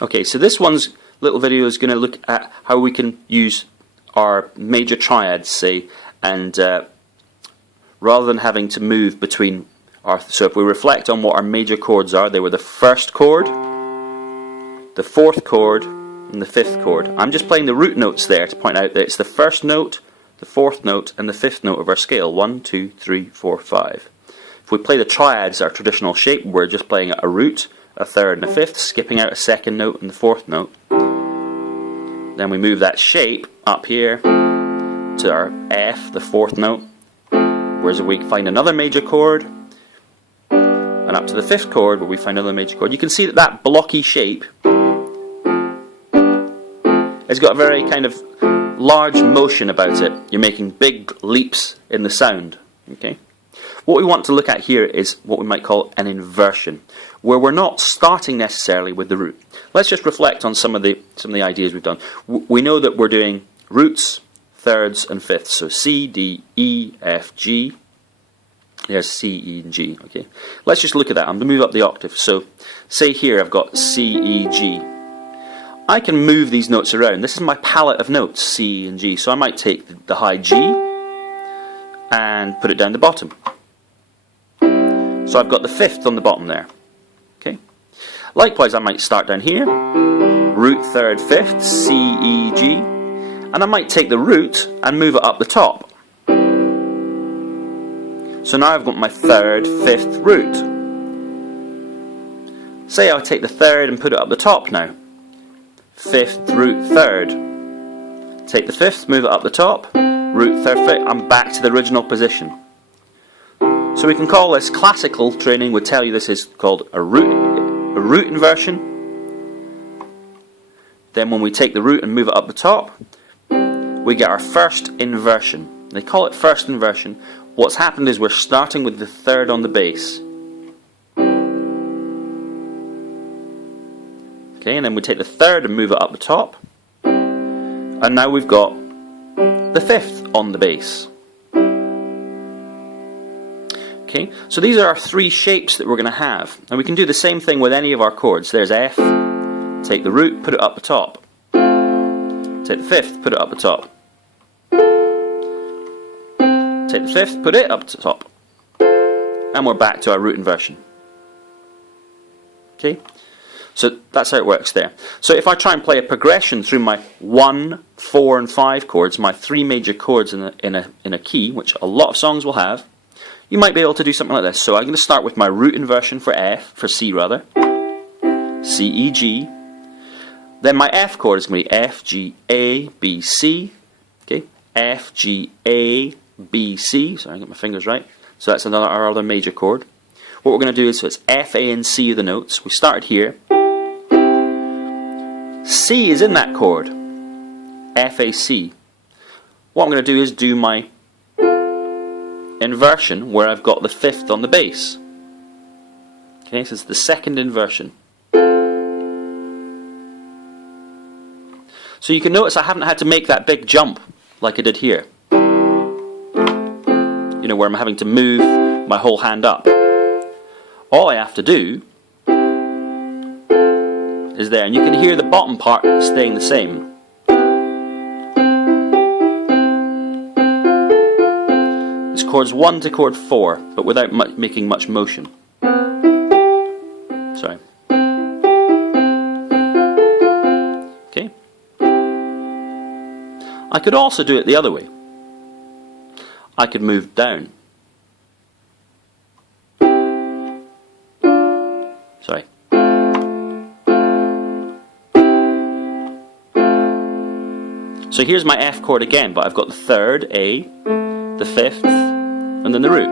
Okay, so this little video is going to look at how we can use our major triads, say, and rather than having to move between so if we reflect on what our major chords are, they were the first chord, the fourth chord, and the fifth chord. I'm just playing the root notes there to point out that it's the first note, the fourth note, and the fifth note of our scale. 1, 2, 3, 4, 5. If we play the triads, our traditional shape, we're just playing a root, a third, and a fifth, skipping out a second note and the fourth note. Then we move that shape up here to our F, the fourth note, whereas we find another major chord, and up to the fifth chord where we find another major chord. You can see that that blocky shape has got a very kind of large motion about it. You're making big leaps in the sound. Okay. What we want to look at here is what we might call an inversion, where we're not starting necessarily with the root. Let's just reflect on some of the ideas we've done. We know that we're doing roots, thirds, and fifths. So C, D, E, F, G. There's C, E, and G. Okay. Let's just look at that. I'm going to move up the octave. So, say here I've got C, E, G. I can move these notes around. This is my palette of notes, C and G. So I might take the high G and put it down the bottom. So I've got the fifth on the bottom there. Okay. Likewise, I might start down here, root, third, fifth, C, E, G, and I might take the root and move it up the top. So now I've got my third, fifth root. Say I take the third and put it up the top now. Fifth, root, third. Take the fifth, move it up the top, root, third, fifth, I'm back to the original position. So we can call this, classical training would tell you this is called a root inversion. Then when we take the root and move it up the top, we get our first inversion. They call it first inversion. What's happened is we're starting with the third on the bass. Okay, and then we take the third and move it up the top. And now we've got the fifth on the bass. Okay, so these are our three shapes that we're going to have. And we can do the same thing with any of our chords. There's F, take the root, put it up the top. Take the fifth, put it up the top. Take the fifth, put it up to the top. And we're back to our root inversion. Okay, so that's how it works there. So if I try and play a progression through my 1, 4, and 5 chords, my three major chords in a key, which a lot of songs will have, you might be able to do something like this. So I'm going to start with my root inversion for C rather. C, E, G. Then my F chord is going to be F, G, A, B, C. Okay, F, G, A, B, C. Sorry, I got my fingers right. So that's our other major chord. What we're going to do is, so it's F, A, and C are the notes. We started here. C is in that chord. F, A, C. What I'm going to do is do my inversion where I've got the fifth on the bass. Okay, so it's the second inversion. So you can notice I haven't had to make that big jump like I did here. You know, where I'm having to move my whole hand up. All I have to do is there, and you can hear the bottom part staying the same. It's chords 1 to chord 4, but without making much motion. Sorry. Okay. I could also do it the other way. I could move down. Sorry. So here's my F chord again, but I've got the third, A, the fifth, and then the root.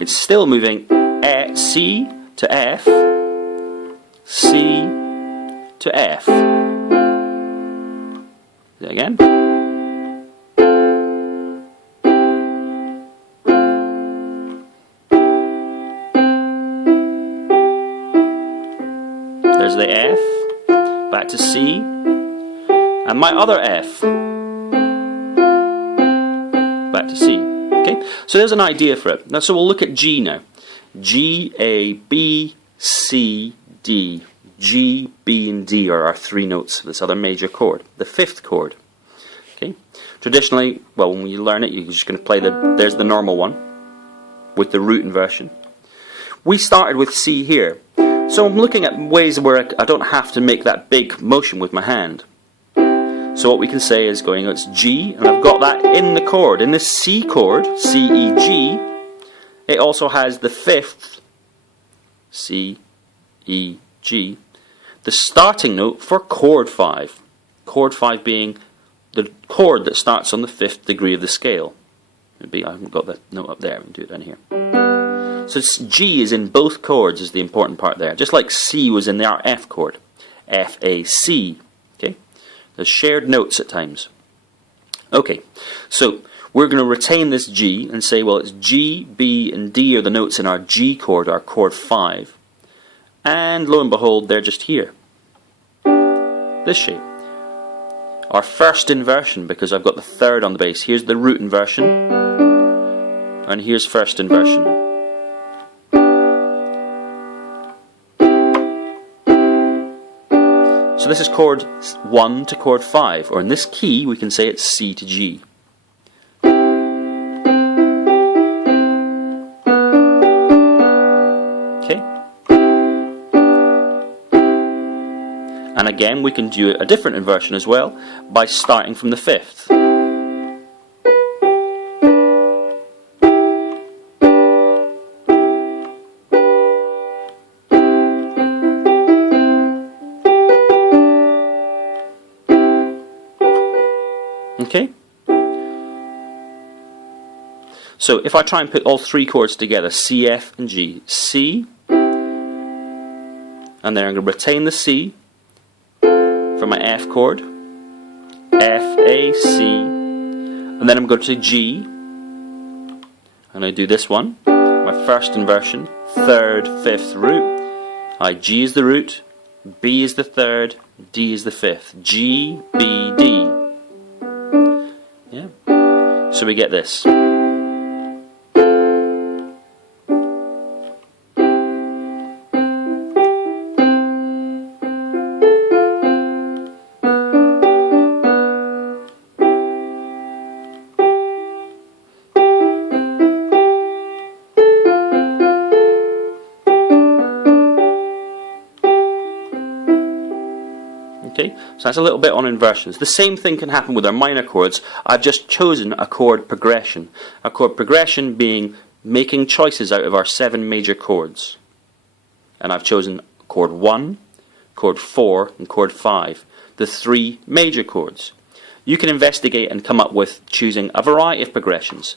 It's still moving C to F, C to F. Again. There's the F, back to C, and my other F. Okay, so there's an idea for it. Now, so we'll look at G now. G, A, B, C, D. G, B, and D are our three notes of this other major chord, the fifth chord. Okay, traditionally, well, when you learn it, you're just going to play there's the normal one with the root inversion. We started with C here, so I'm looking at ways where I don't have to make that big motion with my hand. So what we can say is it's G, and I've got that in the chord. In this C chord, C, E, G, it also has the fifth, C, E, G, the starting note for chord 5. Chord 5 being the chord that starts on the 5th degree of the scale. I haven't got that note up there, we can do it down here. So G is in both chords is the important part there, just like C was in our F chord. F, A, C. Okay? There's shared notes at times. Okay, so we're going to retain this G and say, well, it's G, B, and D are the notes in our G chord, our chord 5. And lo and behold, they're just here. This shape. Our first inversion, because I've got the third on the bass. Here's the root inversion. And here's first inversion. So this is chord 1 to chord 5. Or in this key, we can say it's C to G. And again, we can do a different inversion as well by starting from the 5th. Okay? So if I try and put all three chords together, C, F, and G, C, and then I'm going to retain the C for my F chord, F, A, C, and then I'm going to G, and I do this one, my first inversion, third, fifth root, G is the root, B is the third, D is the fifth, G, B, D. Yeah, so we get this. Okay, so that's a little bit on inversions. The same thing can happen with our minor chords. I've just chosen a chord progression. A chord progression being making choices out of our 7 major chords. And I've chosen chord 1, chord 4, and chord 5. The 3 major chords. You can investigate and come up with choosing a variety of progressions.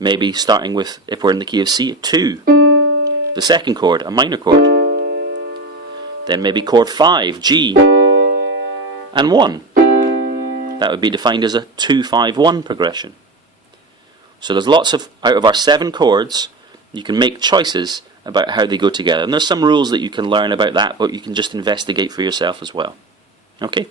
Maybe starting with, if we're in the key of C, 2. The second chord, a minor chord. Then maybe chord 5, G. And 1. That would be defined as a 2-5-1 progression. So there's lots of, out of our 7 chords, you can make choices about how they go together. And there's some rules that you can learn about that, but you can just investigate for yourself as well. Okay?